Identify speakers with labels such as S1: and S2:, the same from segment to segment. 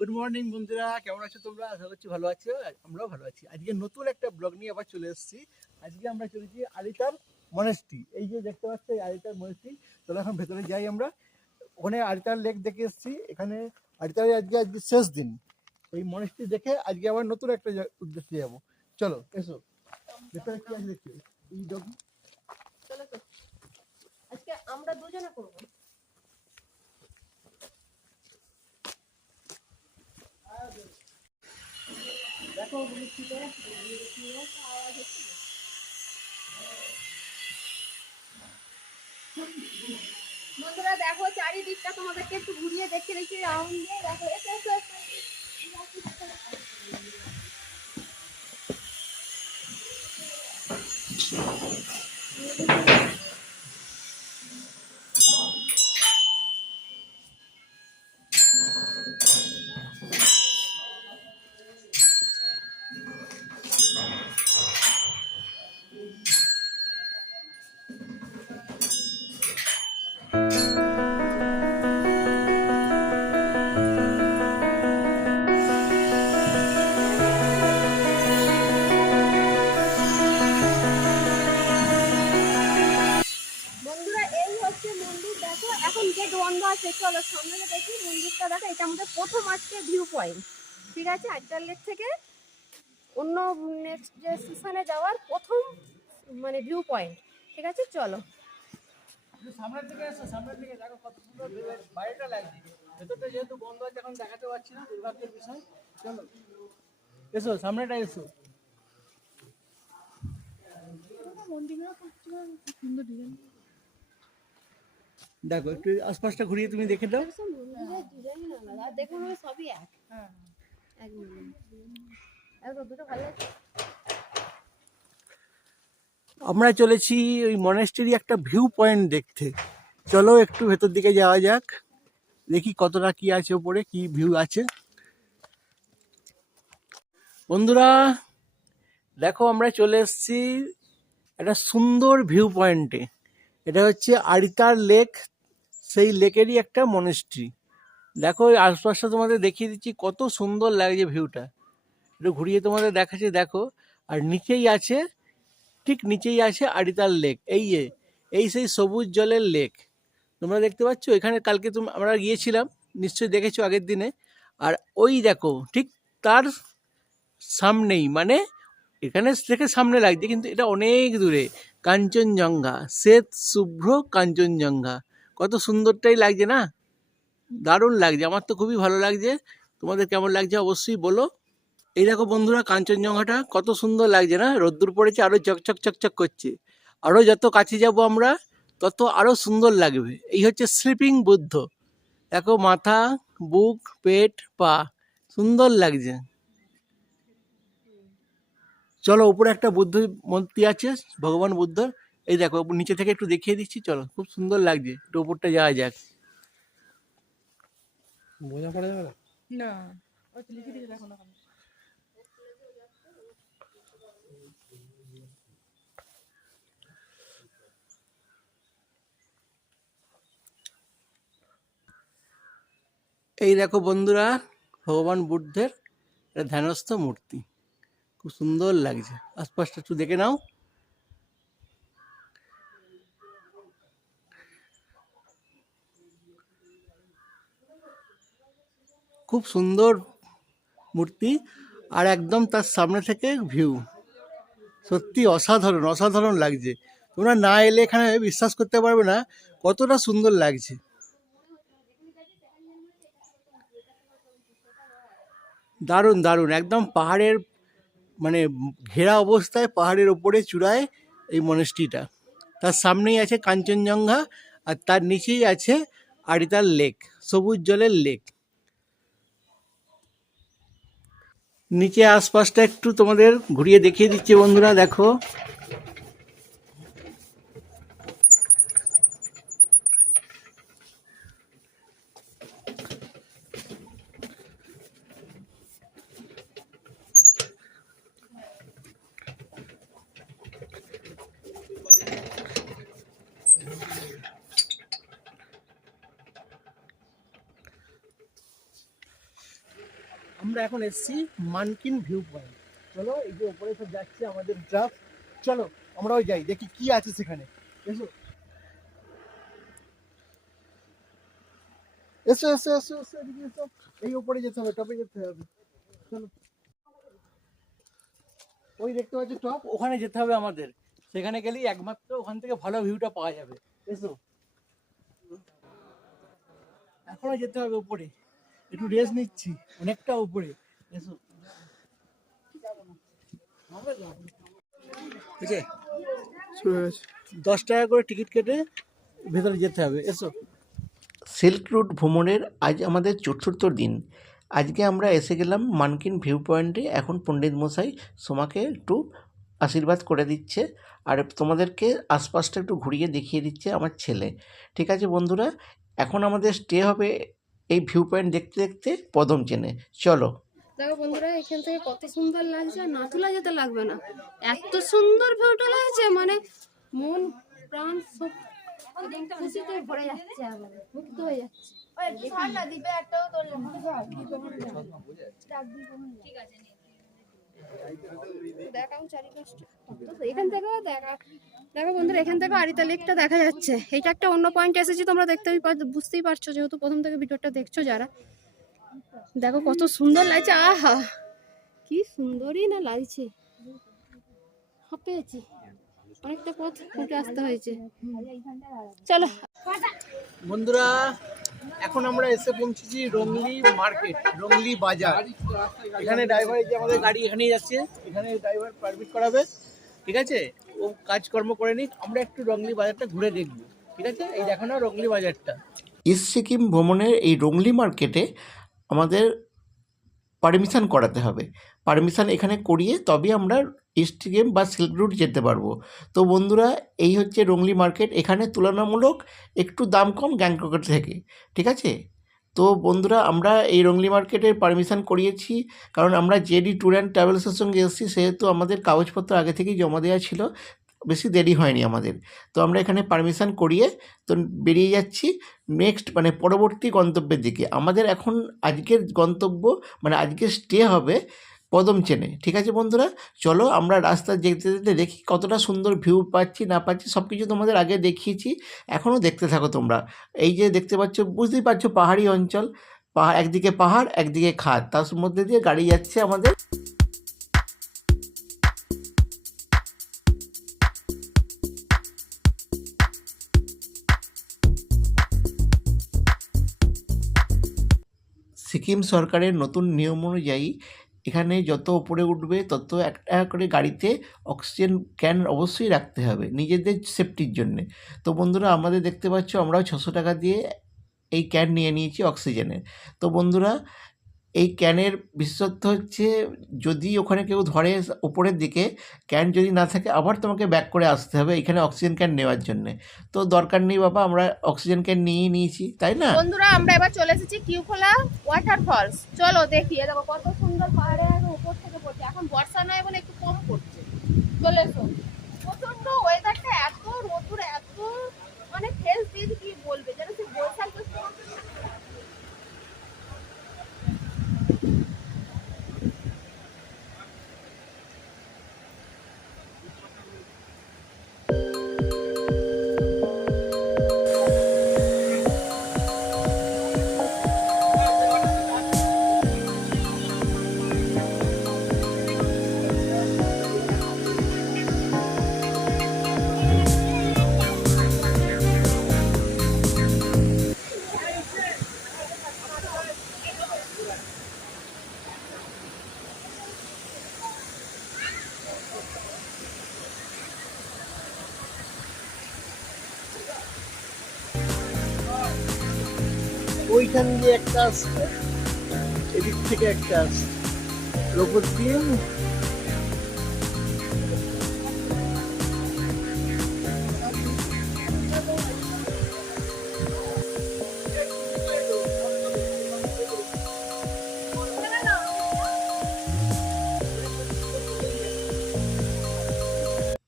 S1: Good morning বন্ধুরা। কেমন আছো তোমরা? আশা করছি ভালো আছো আমরাও ভালো আছি। আজকে নতুন একটা ব্লগ নিয়ে আবার চলে এসেছি। আজকে আমরা চলেছি আলিতার মনেস্ট্রি এই যে দেখতে পাচ্ছ, এই আলিতার মনেস্ট্রি চলো এখন ভেতরে যাই আমরা। ওখানে আলিতার লেক দেখে এসেছি। এখানে আলিতারে আজকে আজকে শেষ দিন। এই মনেস্ট্রি দেখে আজকে আবার নতুন একটা উদ্দেশ্যে যাব। চলো, এসো। আছে দেখছি এই ডগি
S2: চলো তো আজকে আমরা দুজনে করব
S1: দেখো
S2: বন্ধুরা দেখো চারিদিকটা তোমাদেরকে একটু ঘুরিয়ে দেখে রেখে রাউন্ড দিয়ে দেখো এসো। ভিউ পয়েন্ট ঠিক আছে? আজকাল লেক থেকে অন্য নেক্সট যে স্টেশনে যাওয়ার প্রথম মানে ভিউ পয়েন্ট ঠিক আছে? চলো।
S1: সামনের দিকে এসো সামনের দিকে দেখো কত সুন্দর বাইরেটা লাগছে। ভেতরটা যেহেতু বন্ধ আছে এখন দেখাতে পারছি না দুর্ভাগ্যের বিষয়। চলো। এসো সামনেটা এসো। দেখো, একটু আশপাশটা ঘুরিয়ে তুমি দেখে দাও। আমরা চলেছি ওই মনেস্ট্রি একটা ভিউ পয়েন্ট দেখতে। চলো একটু ভেতর দিকে যাওয়া যাক। দেখি কতটা কি আছে ওপরে, কি ভিউ আছে। বন্ধুরা, দেখো আমরা চলে এসেছি একটা সুন্দর ভিউ পয়েন্টে এটা হচ্ছে আরিতার লেক। সেই লেকেরই একটা মনেস্ট্রি দেখো ওই আশপাশটা তোমাদের দেখিয়ে দিচ্ছি, কত সুন্দর লাগছে ভিউটা একটু ঘুরিয়ে তোমাদের দেখাচ্ছি, দেখো। আর নিচেই আছে, ঠিক নিচেই আছে আরিতার লেক। এই যে, এই সেই সবুজ জলের লেক। তোমরা দেখতে পাচ্ছ, এখানে কালকে তুমি, আমরা গিয়েছিলাম, নিশ্চয়ই দেখেছ আগের দিনে। আর ওই দেখো, ঠিক তার সামনেই মানে এখানে থেকে সামনে লাগছে, কিন্তু এটা অনেক দূরে। কাঞ্চনজঙ্ঘা, শ্বেত শুভ্র কাঞ্চনজঙ্ঘা। কত সুন্দরটাই লাগছে না? দারুণ লাগছে। আমার তো খুবই ভালো লাগছে। তোমাদের কেমন লাগছে অবশ্যই বলো। এই দেখো বন্ধুরা, কাঞ্চনজঙ্ঘাটা কত সুন্দর লাগছে না? রোদ্দুর পড়েছে, আরও চকচক চকচক করছে। আরও যত কাছে যাব আমরা, তত আরও সুন্দর লাগবে। এই হচ্ছে স্লিপিং বুদ্ধ। দেখো মাথা, বুক, পেট, পা। সুন্দর লাগছে। চলো উপরে একটা বুদ্ধ মূর্তি আছে ভগবান বুদ্ধ এই দেখো নিচে থেকে একটু দেখিয়ে দিচ্ছি চলো। খুব সুন্দর লাগছে একটু উপরটা যাওয়া যাক।
S3: বোঝা পড়ে যাবে না।
S1: এই দেখো বন্ধুরা ভগবান বুদ্ধের ধ্যানস্থ মূর্তি। খুব সুন্দর লাগছে। আশপাশটা একটু দেখে নাও। খুব সুন্দর মূর্তি আর একদম তার সামনে থেকে ভিউ সত্যি অসাধারণ অসাধারণ লাগছে। তোমরা না এলে এখানে বিশ্বাস করতে পারবে না কতটা সুন্দর লাগছে। দারুণ দারুণ। একদম পাহাড়ের মানে ঘেরা অবস্থায় পাহাড়ের ওপরে চূড়ায় এই মনেস্ট্রিটা তার সামনেই আছে কাঞ্চনজঙ্ঘা আর তার নিচেই আছে আরিতার লেক, সবুজ জলের লেক। নিচে আশপাশটা একটু তোমাদের ঘুরিয়ে দেখিয়ে দিচ্ছি বন্ধুরা, দেখো। আমরা এখন এসেছি মানকিন ভিউ পয়েন্ট। চলো, এই যে উপরে সব যাচ্ছে আমাদের ড্রাফ চলো, আমরাও যাই, দেখি কি আছে সেখানে। এসো। এসো এসো এসো এসো, এদিকে এসো। এই উপরে যেতে হবে, টপে যেতে হবে। চলো। ওই দেখতে পাচ্ছি টপ, ওখানে যেতে হবে আমাদের। সেখানে গেলেই একমাত্র ওখান থেকে ভালো ভিউটা পাওয়া যাবে। এসো। এখনও যেতে হবে উপরে। একটু রেস্ট নিচ্ছি অনেকটা উপরে। এসো। ঠিক আছে দশ টাকা করে টিকিট কেটে ভেতরে যেতে হবে এসো।
S3: সিল্ক রুট ভ্রমণের আজ আমাদের চতুর্থ দিন। আজকে আমরা এসে গেলাম মানকিন ভিউ পয়েন্টে। এখন পণ্ডিত মশাই সোমাকে একটু আশীর্বাদ করে দিচ্ছে। আর তোমাদেরকে আশপাশটা একটু ঘুরিয়ে দেখিয়ে দিচ্ছে আমার ছেলে। ঠিক আছে বন্ধুরা এখন আমাদের স্টে হবে এই ভিউ পয়েন্ট দেখতে দেখতে পদম চেনে। চলো।
S2: দেখো বন্ধুরা এখান থেকে কত সুন্দর লাগছে আর না তোলা যেতে লাগবে না। এত সুন্দর ভিউটা লাগছে মানে মন প্রাণ সব খুশিতে ভরে যাচ্ছে আমার মুক্ত হয়ে যাচ্ছে। দেখাও এখান থেকে আরিতা দেখা যাচ্ছে। এটা একটা অন্য পয়েন্ট এসেছি, তোমরা দেখতেই পার- বুঝতেই পারছ, যেহেতু প্রথম থেকে ভিডিওটা দেখছ যারা। দেখো কত সুন্দর লাগছে, আহা! কি সুন্দরই না লাগছে। হাঁপিয়েছি অনেকটা পথ উঠে আসতে হয়েছে। চলো।
S1: বন্ধুরা এখন আমরা এসে পৌঁছেছি রংলি মার্কেট রংলি বাজার। এখানে ড্রাইভার যে আমাদের গাড়ি এখানেই যাচ্ছে এখানে ড্রাইভার পারমিট করাবে ঠিক আছে? ও কাজকর্ম করে নিক আমরা একটু রংলি বাজারটা ঘুরে দেখব ঠিক আছে? এই দেখো না রংলি বাজারটা।
S3: ইস্ট সিকিম ভ্রমণের এই রংলি মার্কেটে আমাদের পারমিশন করাতে হবে। পারমিশন এখানে করিয়ে তবে আমরা ইস্ট গেম বা সিল্ক রুট যেতে পারব। তো বন্ধুরা, এই হচ্ছে রংলি মার্কেট এখানে তুলনামূলক একটু দাম কম গ্যাংটকের থেকে, ঠিক আছে? তো বন্ধুরা, আমরা এই রংলি মার্কেটের পারমিশন করিয়েছি, কারণ আমরা জেডি ট্যুর অ্যান্ড ট্রাভেলসের সঙ্গে এসেছি, সেহেতু আমাদের কাগজপত্র আগে থেকেই জমা দেওয়া ছিল। বেশি দেরি হয়নি আমাদের। তো আমরা এখানে পারমিশন করিয়ে তো বেরিয়ে যাচ্ছি নেক্সট মানে পরবর্তী গন্তব্যের দিকে। আমাদের এখন আজকের গন্তব্য মানে আজকের স্টে হবে পদম চেনে। ঠিক আছে বন্ধুরা? চলো আমরা রাস্তা যেতে যেতে দেখি কতটা সুন্দর ভিউ পাচ্ছি, না পাচ্ছি সব কিছু তোমাদের আগে দেখিয়েছি। এখনও দেখতে থাকো তোমরা। এই যে দেখতে পাচ্ছ, বুঝতেই পারছ পাহাড়ি অঞ্চল। পাহাড় একদিকে পাহাড়, একদিকে খাদ। তার মধ্যে দিয়ে গাড়ি যাচ্ছে আমাদের। সিকিম সরকারের নতুন নিয়ম অনুযায়ী এখানে যত উপরে উঠবে, তত একটা করে গাড়িতে অক্সিজেন ক্যান অবশ্যই রাখতে হবে নিজেদের সেফটির জন্যে। তো বন্ধুরা, আমাদের দেখতে পাচ্ছ, আমরাও ছশো টাকা দিয়ে এই ক্যান নিয়ে নিয়েছি অক্সিজেনের। তো বন্ধুরা এই ক্যানের বিশেষত্ব হচ্ছে যদি ওখানে কেউ ধরে উপরের দিকে, ক্যান যদি না থাকে আবার তোমাকে ব্যাক করে আসতে হবে এখানে অক্সিজেন ক্যান নেওয়ার জন্যে। তো দরকার নেই বাবা, আমরা অক্সিজেন ক্যান নিয়েই নিয়েছি, তাই না?
S2: বন্ধুরা, আমরা এবার চলে এসেছি কিউখোলা ওয়াটারফলস চলো দেখি দেখো কত সুন্দর পাহাড়ে উপর থেকে পড়ছে। এখন বর্ষা নয় বলে একটু কম পড়ছে। চলে এসো। প্রচণ্ড ওয়েদারটা এত রোদুর এত মানে ফেস কি বলবে?
S1: ওইখান দিয়ে একটা আসছে এদিক থেকে একটা আসছে ওপর দিয়ে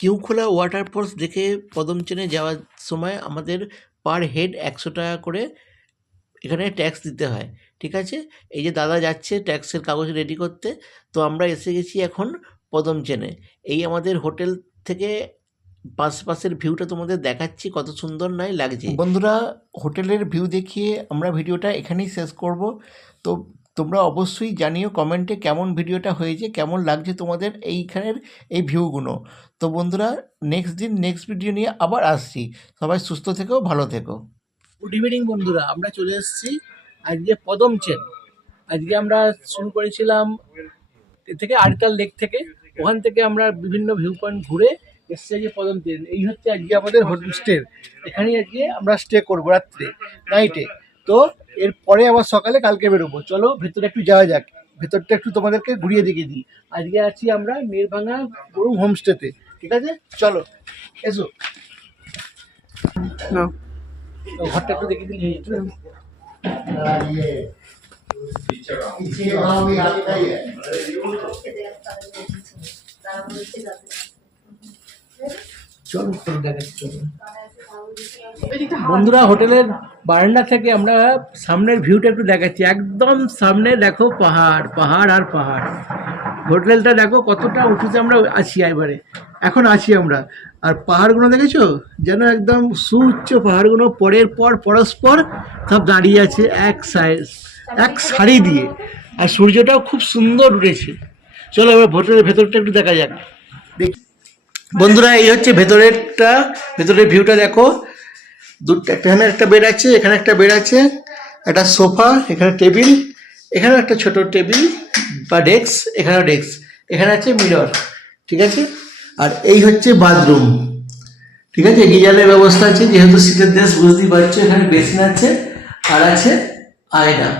S3: কিউখোলা ওয়াটার ফলস দেখে পদমচেনে যাওয়ার সময় আমাদের পার হেড একশো টাকা করে এখানে ট্যাক্স দিতে হয়, ঠিক আছে? এই যে দাদা যাচ্ছে ট্যাক্সের কাগজ রেডি করতে, তো আমরা এসে গেছি এখন পদম চেনে। এই আমাদের হোটেল থেকে পাশপাশের ভিউটা তোমাদের দেখাচ্ছি, কত সুন্দর নয়, লাগছে। বন্ধুরা হোটেলের ভিউ দেখিয়ে আমরা ভিডিওটা এখানেই শেষ করব। তো তোমরা অবশ্যই জানিও কমেন্টে কেমন ভিডিওটা হয়েছে, কেমন লাগছে তোমাদের এইখানের এই ভিউগুলো তো বন্ধুরা নেক্সট দিন নেক্সট ভিডিও নিয়ে আবার আসছি। সবাই সুস্থ থেকো, ভালো থেকো।
S1: গুড ইভিনিং বন্ধুরা, আমরা চলে এসেছি আজকে পদম চেন। আজকে আমরা শুরু করেছিলাম থেকে আড়িতাল লেক থেকে। ওখান থেকে আমরা বিভিন্ন ভিউ পয়েন্ট ঘুরে এসেছি আজকে পদম চেন। এই হচ্ছে আজকে আমাদের হোটেল স্টে এখানেই আজকে আমরা স্টে করব রাত্রে নাইটে তো এরপরে আবার সকালে কালকে বেরোবো। চলো, ভেতরে একটু যাওয়া যাক। ভেতরটা একটু তোমাদেরকে ঘুরিয়ে দেখিয়ে দিই। আজকে আছি আমরা নির্ভাঙা গরু হোমস্টেতে ঠিক আছে? চলো, এসো। তো ঘরটা একটু দেখিয়ে দিলে চলো। বন্ধুরা, হোটেলের বারান্দা থেকে আমরা সামনের ভিউটা একটু দেখাচ্ছি। একদম সামনে দেখো পাহাড় পাহাড় আর পাহাড়। হোটেলটা দেখো কতটা উঁচুতে আমরা আছি এবারে। এখন আছি আমরা। আর পাহাড়গুলো দেখেছ? যেন একদম সুউচ্চ পাহাড়গুলো পরের পর পরস্পর সব দাঁড়িয়ে আছে এক সাইড এক সারি দিয়ে। আর সূর্যটাও খুব সুন্দর উঠেছে। চলো এবার হোটেলের ভেতরটা একটু দেখা যাক। দেখি। বন্ধুরা এই হচ্ছে ভেতরেরটা। ভেতরের ভিউটা দেখো। দুটো এখানে একটা বেড আছে এখানে একটা বেড আছে। একটা সোফা এখানে টেবিল। এখানে একটা ছোট টেবিল বা ডেস্ক এখানে ডেস্ক। এখানে আছে মিরর, ঠিক আছে? আর এই হচ্ছে বাথরুম, ঠিক আছে? গিজালের ব্যবস্থা আছে, যেহেতু শীতের দেশ বুঝতেই পারছ, এখানে বেসিন আছে, আর আছে আয়না।